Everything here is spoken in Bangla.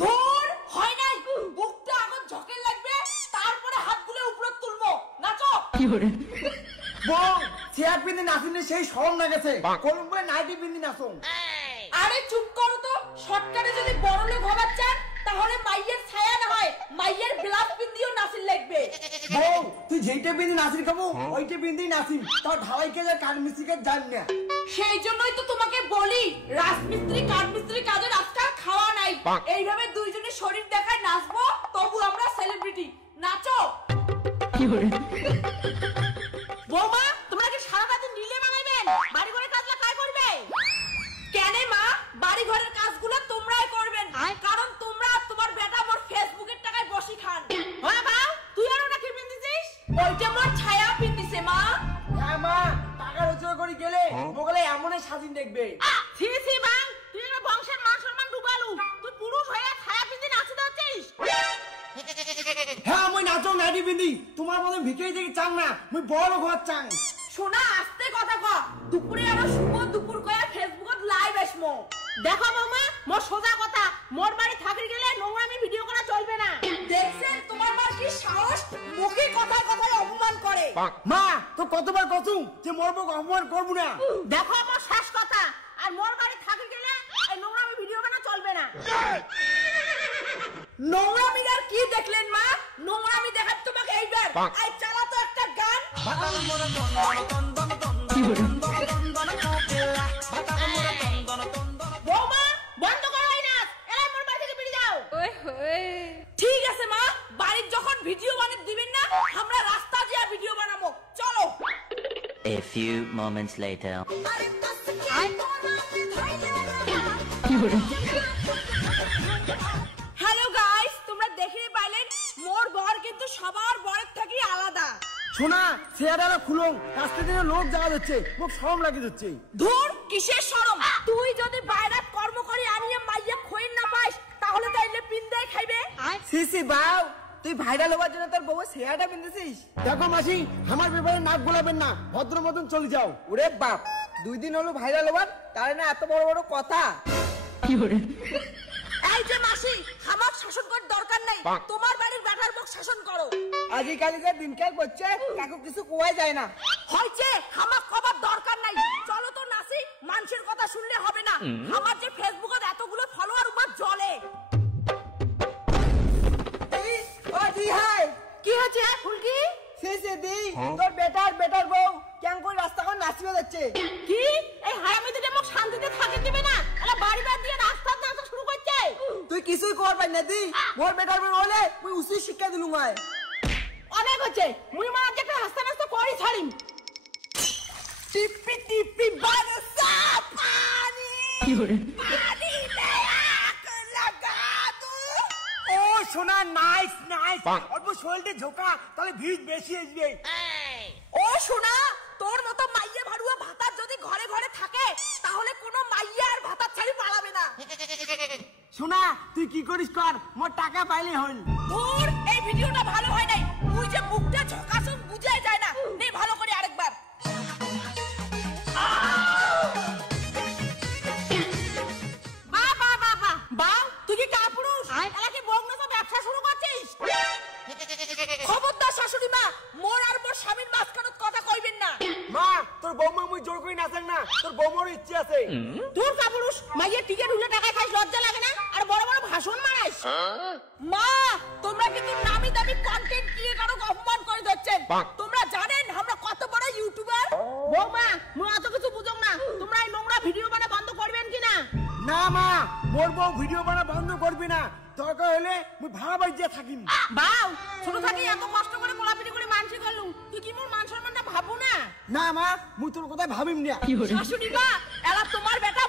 ধুর হয় নাই, বুকটা এখন ঝকের লাগবে, তারপরে হাতগুলো উপরে তুলবো, নাচো। বউ চেয়ার পিন্দি নাচিনি সেই শরম না গেছে, কলম করে নাইটি পিন্দি নাচো। আরে চুপ করো তো, শর্টকাটে যদি বড় লোক হবার চান তাহলে মাইয়ের ছায়া না হয় মাইয়ের ব্লাউজ পিন্দিও নাচির লাগবে। বউ তুই যেইটা পিন্দি নাচির খাবো ওইটা পিন্দি নাচি, তাও ঢালাই কে কাঠ মিস্ত্রিকে জান না। সেই জন্যই তো তোমাকে বলি রাজমিস্ত্রি কাঠমিস্ত্রি কাজের আজকাল খাওয়া নাই, এইভাবে দুইজনের শরীর দেখায় নাচবো, তবু আমরা সেলিব্রিটি। নাচো। বৌমা তোমরা কি সারা দিন নীলে বানাইবেন? বাড়ি ঘরের কাজগুলো কাজ করবে কেন মা? বাড়ি ঘরের কাজগুলো তোমরাই করবেন, কারণ তোমরা তোমার বেটা মোর ফেসবুকের টাকায় বসি খান। হ্যাঁ মা, তুই আরো নাকি পিন্দিছিস? ওইটা মোর ছায়া পিন্দিছে মা। হ্যাঁ মা, টাকা রোজগার করে গেলে মোগলে এমনই স্বাধীন দেখবে। ছি ছি বাং, তুই একটা বংশের মান সম্মান ডুবালু, তুই পুরুষ হয়ে ছায়া পিন্দি নাচিতে হচ্ছিস। হ্যাঁ আমি নাচো নাইটি পিন্দি, তোমার মতো ভিখারি থেকে চাং না, আমি বড় ঘর চাং। শোনা আস্তে কথা ক, দুপুরে আরো শুভ দুপুর কয়া ফেসবুকত লাইভ আসমো। দেখো মামা, মোর সোজা কথা, মোর বাড়ি থাকি গেলে নোংরামি ভিডিও করা চলবে না। দেখছেন তোমার মার কি সাহস, মুখে কথায় কথায় অপমান করে। মা তো কতবার কচু যে মোর বউকে অপমান করবো না। দেখো আমার শেষ কথা, আর মোর বাড়ি থাকি গেলে এই নোংরামি ভিডিও বানা চলবে না। নোংরামি আর কি দেখলেন মা? নোংরামি দেখার তোমাকে এইবার আই চালা তো একটা গান। বৌমা বন্ধ করো এই নাচ, এলা মোর বাড়ি থেকে বেরিয়ে যাও। ঠিক আছে মা, বাড়ির যখন ভিডিও বানিয়ে দিবেন না, আমরা রাস্তা দিয়ে ভিডিও বানাবো, চলো। A few moments later. Hello guys, তোমরা দেখেই পাইলেন মোর বর কিন্তু সবার বরের থেকে আলাদা। শোনা চেয়ারটা খুলুন, রাস্তা দিয়ে লোক যাওয়া যাচ্ছে, মুখ শরম লাগে যাচ্ছে। ধুর কিসের শরম? তুই যদি বাইরে কর্ম করে আনিয়ে মাইয়া খইন না পাইস তাহলে তাইলে পিন্দাই খাইবে। সিসি বাউ, তুই ভাইরাল হওয়ার জন্য তোর বউ চেয়ারটা পিন্দেছিস? দেখো মাসি, আমার ব্যাপারে নাক গোলাবেন না, ভদ্র মতন চলে যাও। ওরে বাপ, 2 দিন হলো ভাইরাল হওয়ার, তার না এত বড় বড় কথা। এই যে মাসি, আমার শাসন করার দরকার নাই, তোমার বাড়ির বেটার মুখ শাসন করো। আজিকালি যে দিনকাল করছে কাকু কিছু কোয়াই যায় না। হইছে, আমার কবার দরকার নাই, চলো তো নাচি, মানুষের কথা শুনলে হবে না। আমার যে ফেসবুকে এতগুলো ফলোয়ার উপর জ্বলে। ও দি হাই, কি হচ্ছে ফুলকি? সিসি দি, তোর বেটার বউ কেন করে রাস্তা কোন নাচিয়ে যাচ্ছে? কি এই হারামি দুটো মুখ শান্তিতে থাকে দিবে না, এলা বাড়ি বাড়ি দিয়ে রাস্তা নাচা শুরু করছে। তুই কিছুই কর পাই না দি, মোর বেটার বউ হলে তুই উচিত শিক্ষা দিলুম। অনেক হচ্ছে, মুই মার যে একটা হাসতে নাচতে করি ছাড়িম। টিপি টিপি বারসা পানি, পানি নে আগ লাগা দু। ও সোনা, নাইস নাইস, অল্প শরীরটা ঝোকা, তাহলে ভিড় বেশি আসবে। ও শোনা, তোর মতো মাইয়া ভাড়ুয়া ভাতার যদি ঘরে ঘরে থাকে তাহলে কোনো মাইয়া আর ভাতার ছাড়ি পালাবে না। শোনা তুই কি করিস কর, মোর টাকা পাইলে হল। ধুর, এই ভিডিওটা ভালো হয় নাই, তুই যে মুখটা ঝকাসুন বুঝাই যায় না, নে ভালো করে আরেকবার। বাহ, তুই কি কাপুরুষ? এলা কি বগনা তো ব্যবসা শুরু করছিস? খবরদার শাশুড়ি মা, মোর আর মোর স্বামীর মাঝখানে কথা কইবেন না। মা তোর বৌমা মুই জোর করি নাচেন না, তোর বৌমার ইচ্ছে আছে। দূর কাপুরুষ, মাইয়ের টিকে ঢুলে টাকা খাইস, লজ্জা লাগে না? আর বড় বড় ভাষণ মারাইস। মা তোমরা কিন্তু নামি দামি কন্টেন্ট ক্রিয়েটরকে অপমান করে দিচ্ছেন। তোমরা জানেন আমরা কত বড় ইউটিউবার? বৌমা মুই অত কিছু বুঝং না, তোমরা এই নোংরা ভিডিও বানা বন্ধ করবেন কিনা? না মা, মোর বউ ভিডিও বানা বন্ধ করবি না, দরকার হলে মুই ভাড়া বাড়ি দিয়ে থাকিম। বাউ, ছোট থাকি এত কষ্ট করে কোলাপিটি করে মানসি করলু, তুই কি মোর মান সম্মানটা ভাবু না? না মা, মুই তোর কথাই ভাবিম না। শাশুড়ি মা, এলা তোমার বেটা